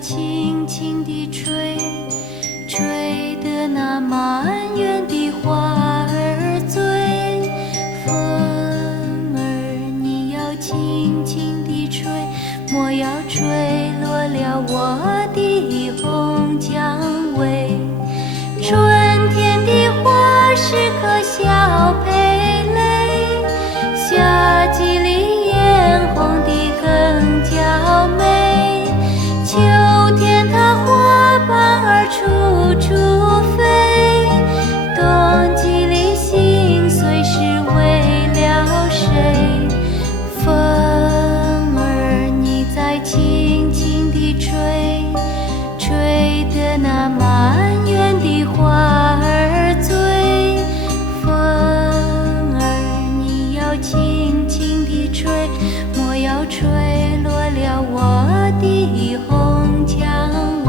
轻轻地吹，吹得那满园的花儿醉。风儿你要轻轻地吹，莫要吹落了我的红蔷薇。春天的花是颗小蓓蕾，夏季里艳红的更娇美。秋天它花瓣儿处处飞，冬季里心碎是为了谁？风儿你再轻轻地吹，吹得那满园的花儿醉。风儿你要轻轻地吹，莫要吹落了我的红蔷薇。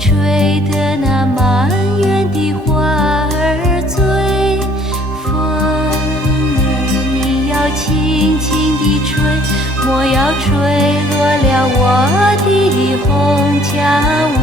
吹得那满园的花儿醉，风儿你要轻轻地吹，莫要吹落了我的红蔷薇。